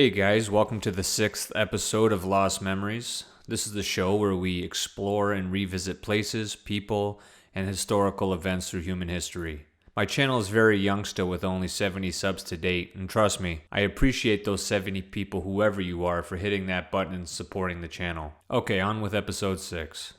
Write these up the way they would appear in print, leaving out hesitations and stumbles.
Hey guys, welcome to the 6th episode of Lost Memories. This is the show where we explore and revisit places, people, and historical events through human history. My channel is very young still with only 70 subs to date, and trust me, I appreciate those 70 people, whoever you are, for hitting that button and supporting the channel. Okay, on with episode 6.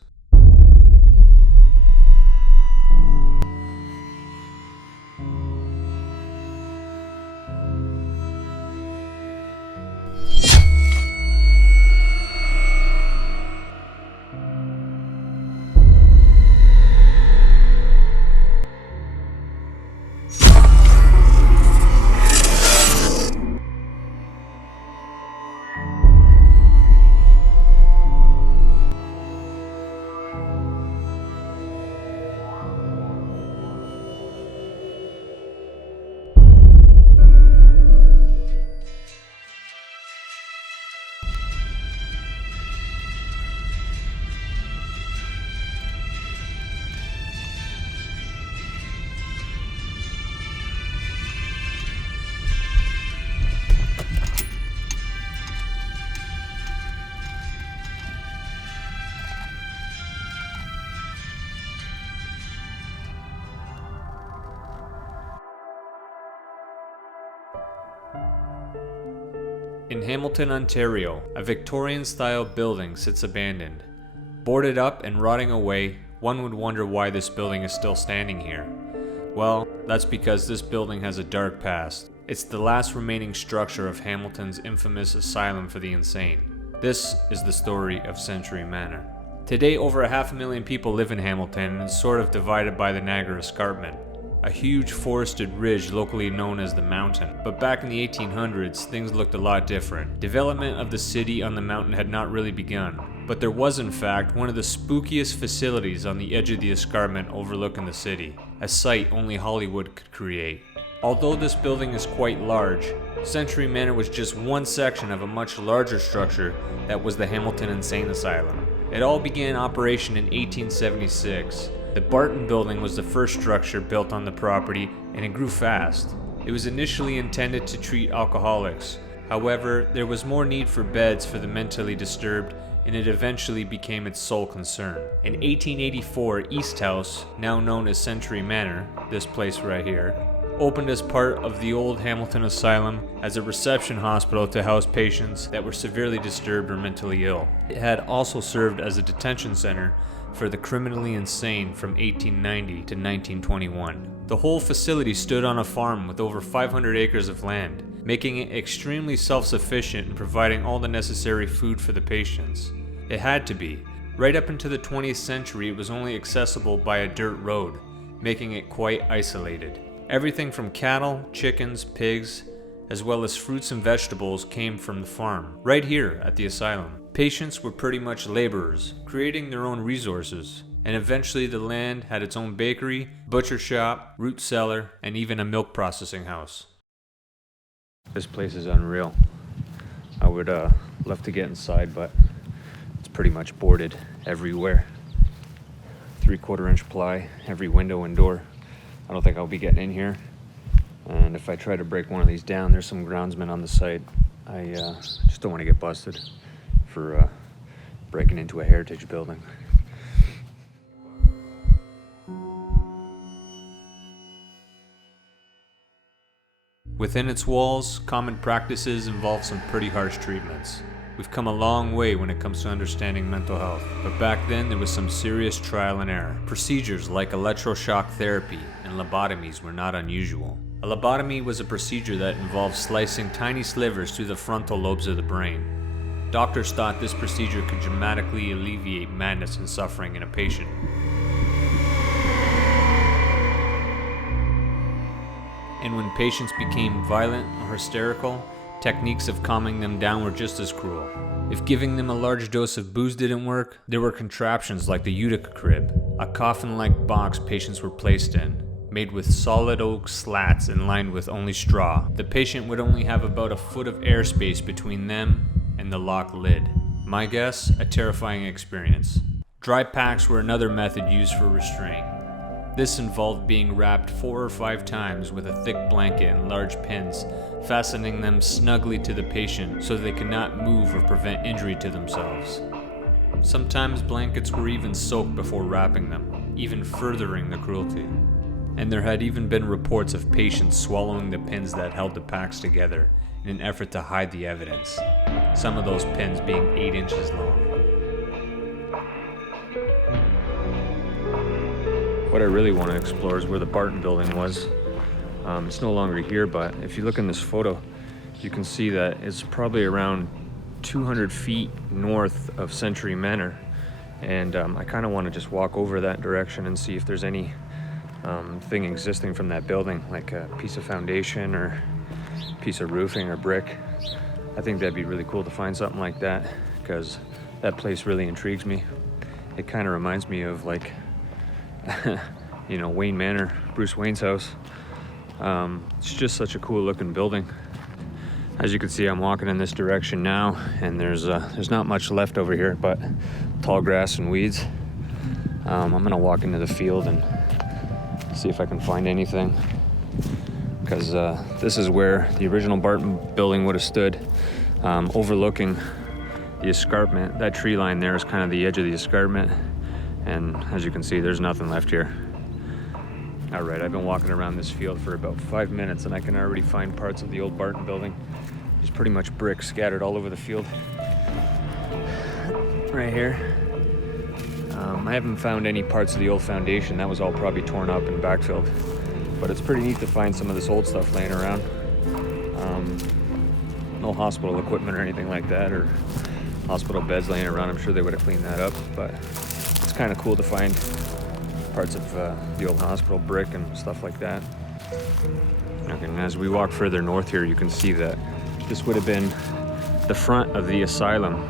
In Hamilton, Ontario, a Victorian-style building sits abandoned. Boarded up and rotting away, one would wonder why this building is still standing here. Well, that's because this building has a dark past. It's the last remaining structure of Hamilton's infamous Asylum for the Insane. This is the story of Century Manor. Today, over 500,000 people live in Hamilton and it's sort of divided by the Niagara Escarpment, a huge forested ridge locally known as the Mountain. But back in the 1800s, things looked a lot different. Development of the city on the mountain had not really begun, but there was in fact one of the spookiest facilities on the edge of the escarpment overlooking the city, a sight only Hollywood could create. Although this building is quite large, Century Manor was just one section of a much larger structure that was the Hamilton Insane Asylum. It all began operation in 1876. The Barton Building was the first structure built on the property, and it grew fast. It was initially intended to treat alcoholics. However, there was more need for beds for the mentally disturbed, and it eventually became its sole concern. In 1884, East House, now known as Century Manor, this place right here, opened as part of the old Hamilton Asylum as a reception hospital to house patients that were severely disturbed or mentally ill. It had also served as a detention center for the criminally insane from 1890 to 1921. The whole facility stood on a farm with over 500 acres of land, making it extremely self-sufficient in providing all the necessary food for the patients. It had to be. Right up into the 20th century, it was only accessible by a dirt road, making it quite isolated. Everything from cattle, chickens, pigs, as well as fruits and vegetables came from the farm, right here at the asylum. Patients were pretty much laborers, creating their own resources, and eventually the land had its own bakery, butcher shop, root cellar, and even a milk processing house. This place is unreal. I would love to get inside, but it's pretty much boarded everywhere. 3/4 inch ply, every window and door. I don't think I'll be getting in here. And if I try to break one of these down, there's some groundsmen on the site. I just don't want to get busted for breaking into a heritage building. Within its walls, common practices involve some pretty harsh treatments. We've come a long way when it comes to understanding mental health, but back then there was some serious trial and error. Procedures like electroshock therapy and lobotomies were not unusual. A lobotomy was a procedure that involved slicing tiny slivers through the frontal lobes of the brain. Doctors thought this procedure could dramatically alleviate madness and suffering in a patient. And when patients became violent or hysterical, techniques of calming them down were just as cruel. If giving them a large dose of booze didn't work, there were contraptions like the Utica crib, a coffin-like box patients were placed in, made with solid oak slats and lined with only straw. The patient would only have about a foot of airspace between them and the locked lid. My guess, a terrifying experience. Dry packs were another method used for restraint. This involved being wrapped 4 or 5 times with a thick blanket and large pins, fastening them snugly to the patient so they could not move or prevent injury to themselves. Sometimes blankets were even soaked before wrapping them, even furthering the cruelty. And there had even been reports of patients swallowing the pins that held the packs together in an effort to hide the evidence, some of those pins being 8 inches long. What I really want to explore is where the Barton building was. It's no longer here, but if you look in this photo, you can see that it's probably around 200 feet north of Century Manor. And I kind of want to just walk over that direction and see if there's any thing existing from that building, like a piece of foundation or piece of roofing or brick. I think that'd be really cool to find something like that, because that place really intrigues me. It kind of reminds me of, like, you know, Wayne Manor, Bruce Wayne's house. It's just such a cool looking building. As you can see, I'm walking in this direction now, and there's not much left over here but tall grass and weeds. I'm gonna walk into the field and see if I can find anything, because this is where the original Barton building would have stood, overlooking the escarpment. That tree line there is kind of the edge of the escarpment, and as you can see, there's nothing left here. All right, I've been walking around this field for about 5 minutes, and I can already find parts of the old Barton building. There's pretty much bricks scattered all over the field. Right here. I haven't found any parts of the old foundation. That was all probably torn up and backfilled. But it's pretty neat to find some of this old stuff laying around. No hospital equipment or anything like that, or hospital beds laying around. I'm sure they would have cleaned that up, but it's kind of cool to find parts of the old hospital brick and stuff like that. Okay, and as we walk further north here, you can see that this would have been the front of the asylum.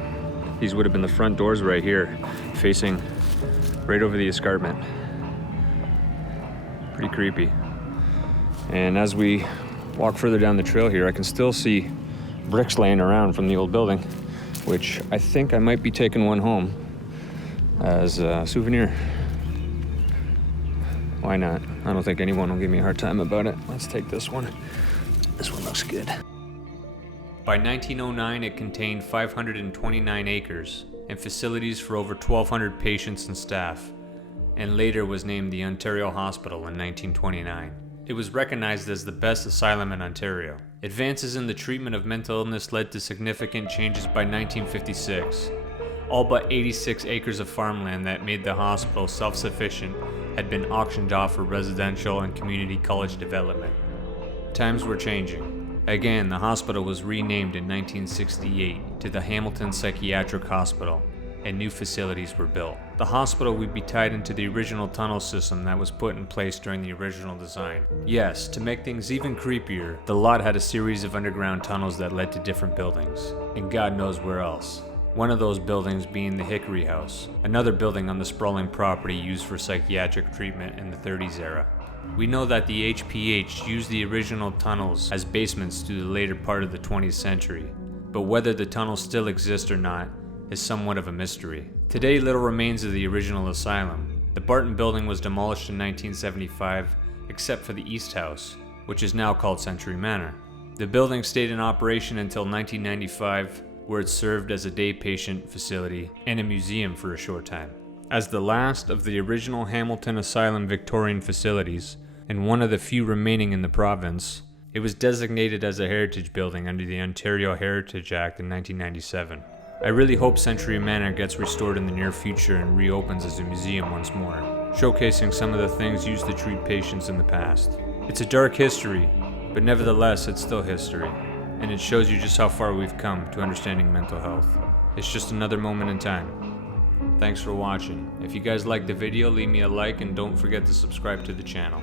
These would have been the front doors right here, facing right over the escarpment. Pretty creepy. And as we walk further down the trail here, I can still see bricks laying around from the old building, which I think I might be taking one home as a souvenir. Why not? I don't think anyone will give me a hard time about it. Let's take this one. This one looks good. By 1909, it contained 529 acres and facilities for over 1,200 patients and staff, and later was named the Ontario Hospital in 1929. It was recognized as the best asylum in Ontario. Advances in the treatment of mental illness led to significant changes by 1956. All but 86 acres of farmland that made the hospital self-sufficient had been auctioned off for residential and community college development. Times were changing. Again, the hospital was renamed in 1968 to the Hamilton Psychiatric Hospital, and new facilities were built. The hospital would be tied into the original tunnel system that was put in place during the original design. Yes, to make things even creepier, the lot had a series of underground tunnels that led to different buildings, and God knows where else. One of those buildings being the Hickory House, another building on the sprawling property used for psychiatric treatment in the 30s era. We know that the HPH used the original tunnels as basements through the later part of the 20th century, but whether the tunnels still exist or not is somewhat of a mystery. Today, little remains of the original asylum. The Barton building was demolished in 1975, except for the East House, which is now called Century Manor. The building stayed in operation until 1995, where it served as a day patient facility and a museum for a short time. As the last of the original Hamilton Asylum Victorian facilities, and one of the few remaining in the province, it was designated as a heritage building under the Ontario Heritage Act in 1997. I really hope Century Manor gets restored in the near future and reopens as a museum once more, showcasing some of the things used to treat patients in the past. It's a dark history, but nevertheless it's still history, and it shows you just how far we've come to understanding mental health. It's just another moment in time. Thanks for watching. If you guys liked the video, leave me a like and don't forget to subscribe to the channel.